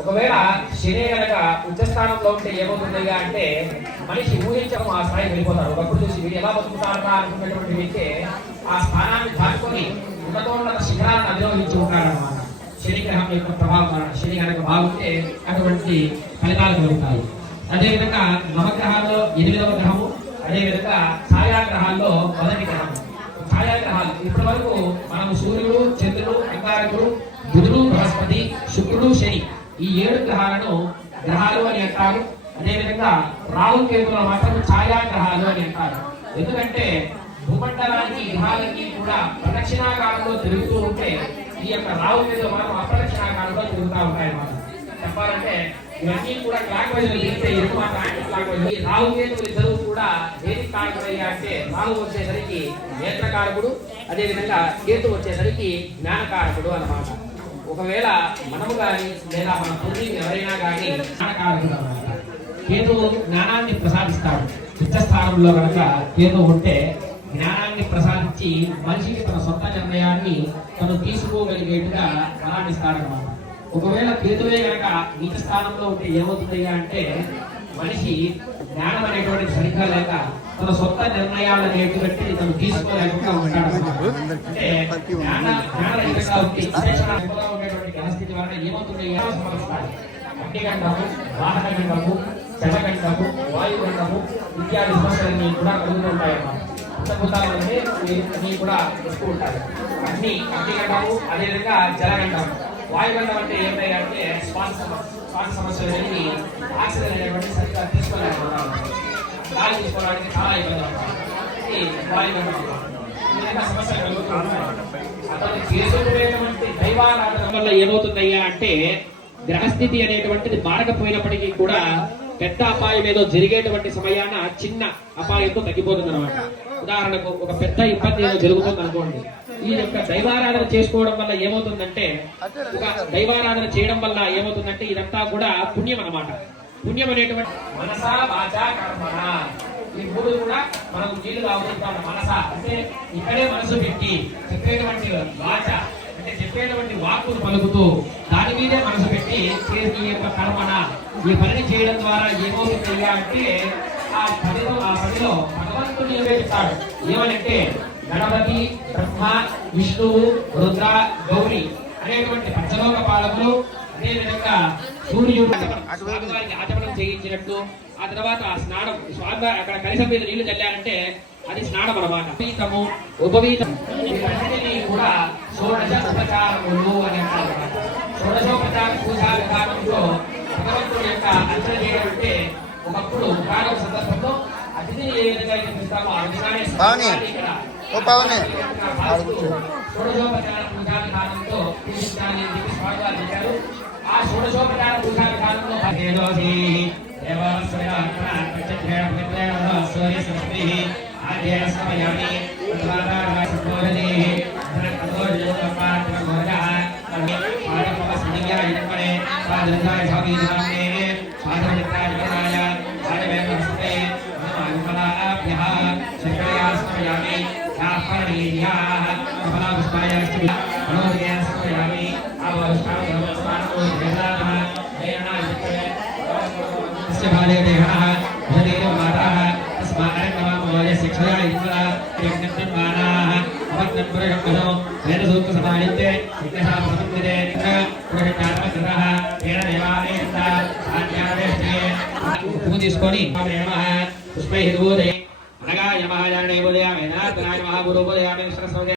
ఒకవేళ శని కనుక ఉచ్చస్థానంలో ఉంటే ఏమవుతుంది అంటే మనిషి ఊహించడం ఆ స్థాయి వెళ్ళిపోతారు. ఒకప్పుడు చూసి వీడు ఎలా బతుకుతారా అనుకున్నటువంటి వ్యక్తి ఆ స్థానాన్ని దాటుకొని ఉన్నతోన్నత శిఖరాలను అధిరోహించి ఉంటారన్నమాట. శని గ్రహం యొక్క ప్రభావం శని కనుక బాగుంటే అటువంటి ఫలితాలు కలుగుతాయి. అదేవిధంగా నవగ్రహాల్లో 8వ గ్రహము, అదేవిధంగా ఛాయాగ్రహాల్లో 1వ గ్రహం. ఛాయాగ్రహాలు ఇప్పటి వరకు మనం సూర్యుడు, చంద్రుడు, అంగారకుడు, బుధుడు, బృహస్పతి, శుక్రుడు, శని ఈ 7 గ్రహాలు అని అంటారు. అదేవిధంగా రాహు కేతువులు మాత్రం ఛాయాగ్రహాలు అని అంటారు. ఎందుకంటే భూమండలానికి గ్రహాలకి కూడా ప్రదక్షిణాకారంలో తిరుగుతూ ఉంటే ఈ యొక్క రాహు కేతువులు మాత్రం అప్రదక్షిణాకారంలో తిరుగుతూ ఉంటాయి అన్నమాట. చెప్పాలంటే ఇవన్నీ కూడా క్లాక్ వైజ్ తిరిగితే ఎక్కువ యాంటీ క్లాక్ వైజ్. రాహు కేతువులు ఇద్దరు కూడా దేనికి కారకుడయ్యా అంటే రాహు వచ్చేసరికి నేత్రకారకుడు, అదేవిధంగా కేతు వచ్చేసరికి జ్ఞానకారకుడు అన్నమాట. ఒకవేళ మనము కానీ లేదా మన పూర్వీకులు ఎవరైనా కానీ జ్ఞానకారకుడు అన్నమాట. కేతువు జ్ఞానాన్ని ప్రసాదిస్తాడు. చిత్తస్థానంలో కనుక కేతువు ఉంటే జ్ఞానాన్ని ప్రసాదించి మనిషికి తన సొంత నిర్ణయాన్ని తను తీసుకోగలిగేట్టుగా బలాన్నిస్తాడన్నమాట. ఒకవేళ కేతువే కనుక నీచ స్థానంలో ఉంటే ఏమవుతుంది అంటే మనిషి జ్ఞానం అనేటువంటి సరిగ్గా లేక తన సొంత నిర్ణయాలు అనేటువంటి తను తీసుకోలేకుండా ఉంటాడు. అంటే జ్ఞానరహితంగా ఉండేటువంటి గ్రహస్థితి వలన ఏమవుతుంది సమర్పిస్తాడు. అగ్నిగండము, వాహనగండము, జలగండము, వాయుగండము ఇత్యాది సమస్యలన్నీ కూడా కలుగుతూ ఉంటాయన్నమాట. పంచభూతాలనే కూడా వస్తూ ఉంటాయి. అగ్నిగండము, అదేవిధంగా జలగండము, వాయుగండం అంటే ఏమిటంటే శ్వాస సమస్యలు అనేది ఆక్సిజన్ అనేటువంటి సరిగ్గా తీసుకోలేకపోతాం. గాలి తీసుకోవడానికి చాలా ఇబ్బంది అవుతుంది. వాయుగండం సమస్యలు కలుగుతూ ఉంటాయి. అతను చేసుకునేటువంటి దైవారాధన వల్ల ఏమవుతుందయ్యా అంటే గ్రహస్థితి అనేటువంటిది మారకపోయినప్పటికీ కూడా పెద్ద అపాయం ఏదో జరిగేటువంటి సమయాన చిన్న అపాయంతో తగ్గిపోతుంది అనమాట. ఉదాహరణకు ఒక పెద్ద ఇబ్బంది ఏదో జరుగుతుంది అనుకోండి, ఈ యొక్క దైవారాధన చేసుకోవడం వల్ల ఏమవుతుందంటే దైవారాధన చేయడం వల్ల ఏమవుతుందంటే ఇదంతా కూడా పుణ్యం అన్నమాట. పుణ్యం అనేటువంటి మనస, వాచ, కర్మణ ఈ 3 కూడా మనకు నీళ్లు కావుతుంటాం. మనస అంటే ఇక్కడే మనసు పెట్టి చెప్పేటువంటి వాచ అంటే చెప్పేటువంటి వాక్కును పలుకుతూ దాని మీదే మనసు పెట్టి చేసి ఈ యొక్క కర్మణ ఈ పనిని చేయడం ద్వారా ఏమవుతుంది అంటే ఆ పనిలో భగవంతుడు నివేదిస్తాడు. ఏమనంటే గణపతి, బ్రహ్మ, విష్ణువు, రుద్ర, గౌరి అనేటువంటి పంచలోక పాలకులు, అదేవిధంగా సూర్యుడు ఆచమనం చేయించినట్టు ఆ తర్వాత ఆ స్నానం స్వామి అక్కడ కనీసం మీద నీళ్లు చల్లారంటే అది స్నానం అన్నమాట. ఉపవీతము, ఉపవీతం ఇవన్నిటినీ కూడా షోడశ ఉపచారములు అని అంటారు. షోడశోపచార పూజా విధానంలో భగవంతుడి యొక్క అర్చన చేయడం అంటే ఒకప్పుడు కాలం సందర్భంలో అతిథిని ఏ విధంగా చూపిస్తామో ఆ విధానాన్ని షోడశోపచార పూజా విధానంతో పూజించాలి అని చెప్పి స్వామివారు చెప్పారు. ఆ షోడశోపచార పూజా విధానంలో తీసుకొని పుష్పై అనగా యమహాయ